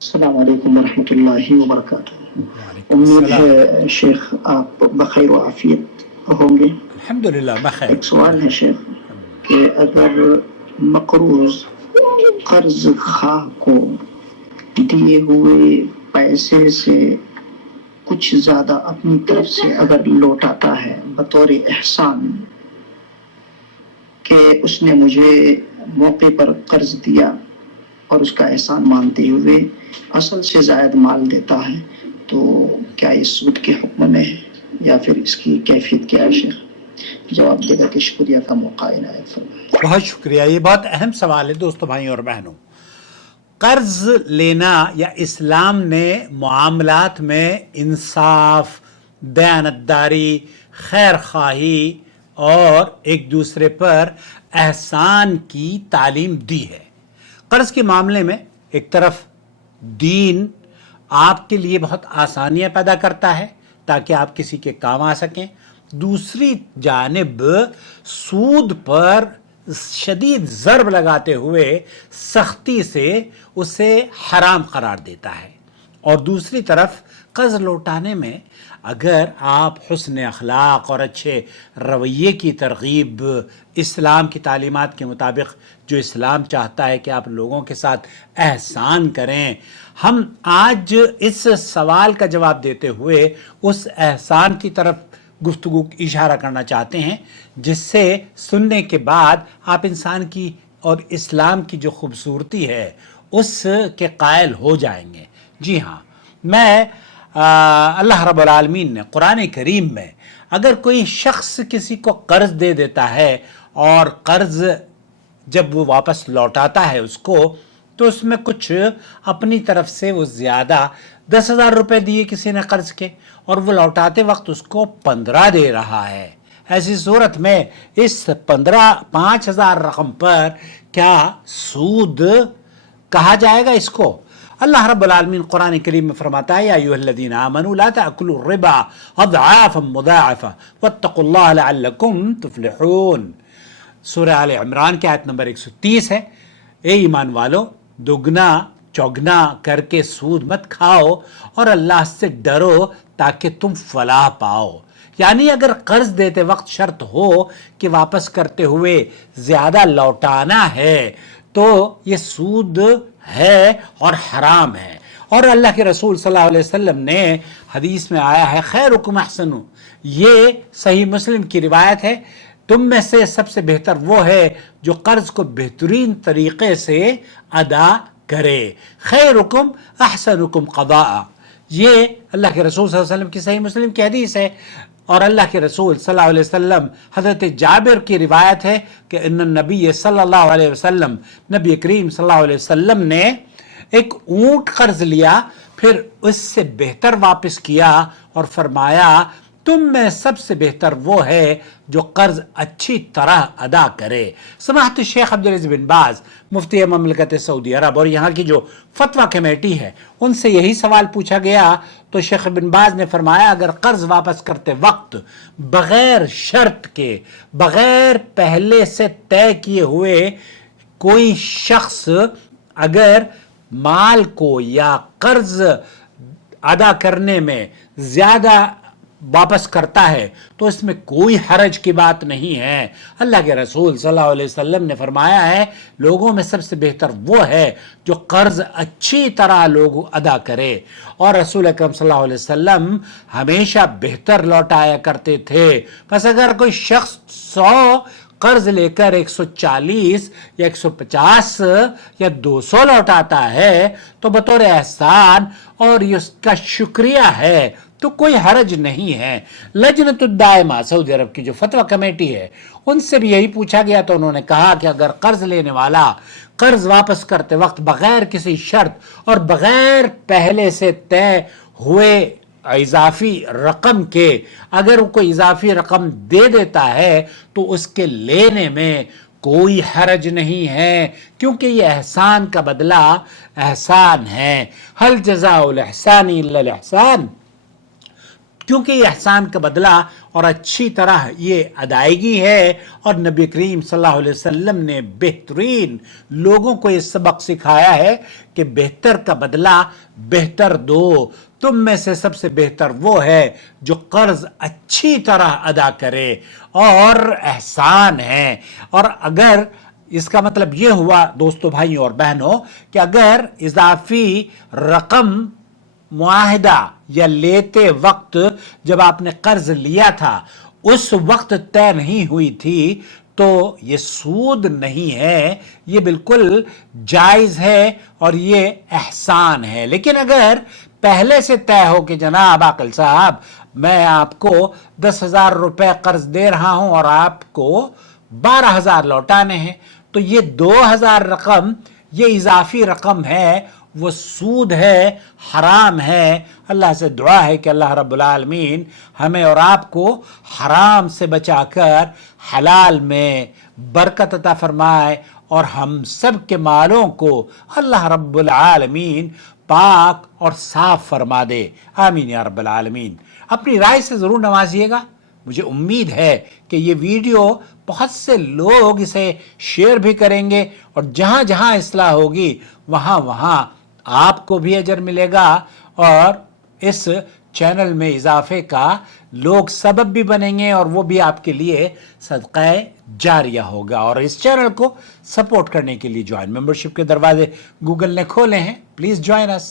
السلام علیکم ورحمۃ اللہ وبرکاتہ۔ وعلیکم امید السلام۔ ہے شیخ آپ بخیر و عافیت ہوں گے۔ الحمدللہ بخیر ایک سوال ہے شیخ کہ اگر مقروض قرض خواہ کو دیے ہوئے پیسے سے کچھ زیادہ اپنی طرف سے اگر لوٹاتا ہے بطور احسان کہ اس نے مجھے موقع پر قرض دیا اور اس کا احسان مانتے ہوئے اصل سے زائد مال دیتا ہے، تو کیا یہ سود کے حکم میں ہے یا پھر اس کی کیفیت کیا ہے شیخ؟ جواب دے گا کہ شکریہ کا موقع عنایت فرمائے۔ بہت شکریہ، یہ بہت اہم سوال ہے دوستو، بھائیوں اور بہنوں۔ قرض لینا یا اسلام نے معاملات میں انصاف، دیانتداری، خیر خواہی اور ایک دوسرے پر احسان کی تعلیم دی ہے۔ قرض کے معاملے میں ایک طرف دین آپ کے لیے بہت آسانیاں پیدا کرتا ہے تاکہ آپ کسی کے کام آ سکیں، دوسری جانب سود پر شدید ضرب لگاتے ہوئے سختی سے اسے حرام قرار دیتا ہے، اور دوسری طرف قرض لوٹانے میں اگر آپ حسن اخلاق اور اچھے رویے کی ترغیب اسلام کی تعلیمات کے مطابق، جو اسلام چاہتا ہے کہ آپ لوگوں کے ساتھ احسان کریں، ہم آج اس سوال کا جواب دیتے ہوئے اس احسان کی طرف گفتگو اشارہ کرنا چاہتے ہیں جس سے سننے کے بعد آپ انسان کی اور اسلام کی جو خوبصورتی ہے اس کے قائل ہو جائیں گے۔ جی ہاں، میں اللہ رب العالمین نے قرآن کریم میں اگر کوئی شخص کسی کو قرض دے دیتا ہے اور قرض جب وہ واپس لوٹاتا ہے اس کو، تو اس میں کچھ اپنی طرف سے وہ زیادہ 10,000 روپے دیے کسی نے قرض کے اور وہ لوٹاتے وقت اس کو 15 دے رہا ہے، ایسی صورت میں اس 5,000 رقم پر کیا سود کہا جائے گا اس کو؟ اللہ رب العالمین قرآن کریم میں فرماتا ہے یا ایھا الذین آمنوا لا تأکلوا الربا اضعافا مضاعفا واتقوا اللہ لعلکم تفلحون۔ سورہ آل عمران کی آیت نمبر 130 ہے، اے ایمان والو، دگنا چوگنا کر کے سود مت کھاؤ اور اللہ سے ڈرو تاکہ تم فلاح پاؤ۔ یعنی اگر قرض دیتے وقت شرط ہو کہ واپس کرتے ہوئے زیادہ لوٹانا ہے تو یہ سود ہے اور حرام ہے، اور اللہ کے رسول صلی اللہ علیہ وسلم نے حدیث میں آیا ہے خیرکم احسن، یہ صحیح مسلم کی روایت ہے، تم میں سے سب سے بہتر وہ ہے جو قرض کو بہترین طریقے سے ادا کرے، خیرکم احسنکم قضاء، یہ اللہ کے رسول صلی اللہ علیہ وسلم کی صحیح مسلم کی حدیث ہے۔ اور اللہ کے رسول صلی اللہ علیہ وسلم، حضرت جابر کی روایت ہے کہ ان النبی صلی اللہ علیہ وسلم، نبی کریم صلی اللہ علیہ وسلم نے ایک اونٹ قرض لیا، پھر اس سے بہتر واپس کیا اور فرمایا تم میں سب سے بہتر وہ ہے جو قرض اچھی طرح ادا کرے۔ سماحت الشیخ عبدالعزیز بن باز، مفتی مملکت سعودی عرب اور یہاں کی جو فتویٰ کمیٹی ہے، ان سے یہی سوال پوچھا گیا تو شیخ بن باز نے فرمایا اگر قرض واپس کرتے وقت بغیر شرط کے، بغیر پہلے سے طے کیے ہوئے کوئی شخص اگر مال کو یا قرض ادا کرنے میں زیادہ واپس کرتا ہے تو اس میں کوئی حرج کی بات نہیں ہے۔ اللہ کے رسول صلی اللہ علیہ وسلم نے فرمایا ہے لوگوں میں سب سے بہتر وہ ہے جو قرض اچھی طرح لوگ ادا کرے، اور رسول اکرم صلی اللہ علیہ وسلم ہمیشہ بہتر لوٹایا کرتے تھے۔ بس اگر کوئی شخص 100 قرض لے کر 140 یا 150 یا 200 لوٹاتا ہے تو بطور احسان اور اس کا شکریہ ہے تو کوئی حرج نہیں ہے۔ لجنۃ الدائمہ سعودی عرب کی جو فتویٰ کمیٹی ہے ان سے بھی یہی پوچھا گیا تو انہوں نے کہا کہ اگر قرض لینے والا قرض واپس کرتے وقت بغیر کسی شرط اور بغیر پہلے سے طے ہوئے اضافی رقم کے اگر وہ کوئی اضافی رقم دے دیتا ہے تو اس کے لینے میں کوئی حرج نہیں ہے، کیونکہ یہ احسان کا بدلہ احسان ہے۔ هل جزاء الاحسان الا الاحسان، کیونکہ یہ احسان کا بدلہ اور اچھی طرح یہ ادائیگی ہے، اور نبی کریم صلی اللہ علیہ وسلم نے بہترین لوگوں کو یہ سبق سکھایا ہے کہ بہتر کا بدلہ بہتر دو۔ تم میں سے سب سے بہتر وہ ہے جو قرض اچھی طرح ادا کرے اور احسان ہے۔ اور اگر اس کا مطلب یہ ہوا دوستو بھائیوں اور بہنوں کہ اگر اضافی رقم معاہدہ یا لیتے وقت جب آپ نے قرض لیا تھا اس وقت طے نہیں ہوئی تھی تو یہ سود نہیں ہے، یہ بالکل جائز ہے اور یہ احسان ہے۔ لیکن اگر پہلے سے طے ہو کہ جناب عاقل صاحب میں آپ کو 10,000 روپے قرض دے رہا ہوں اور آپ کو 12,000 لوٹانے ہیں، تو یہ 2,000 رقم یہ اضافی رقم ہے، وہ سود ہے، حرام ہے۔ اللہ سے دعا ہے کہ اللہ رب العالمین ہمیں اور آپ کو حرام سے بچا کر حلال میں برکت عطا فرمائے اور ہم سب کے مالوں کو اللہ رب العالمین پاک اور صاف فرما دے، آمین یا رب العالمین۔ اپنی رائے سے ضرور نوازیے گا۔ مجھے امید ہے کہ یہ ویڈیو بہت سے لوگ اسے شیئر بھی کریں گے، اور جہاں جہاں اصلاح ہوگی وہاں وہاں آپ کو بھی اجر ملے گا، اور اس چینل میں اضافے کا لوگ سبب بھی بنیں گے، اور وہ بھی آپ کے لیے صدقہ جاریہ ہوگا۔ اور اس چینل کو سپورٹ کرنے کے لیے جوائن ممبرشپ کے دروازے گوگل نے کھولے ہیں، پلیز جوائن اس۔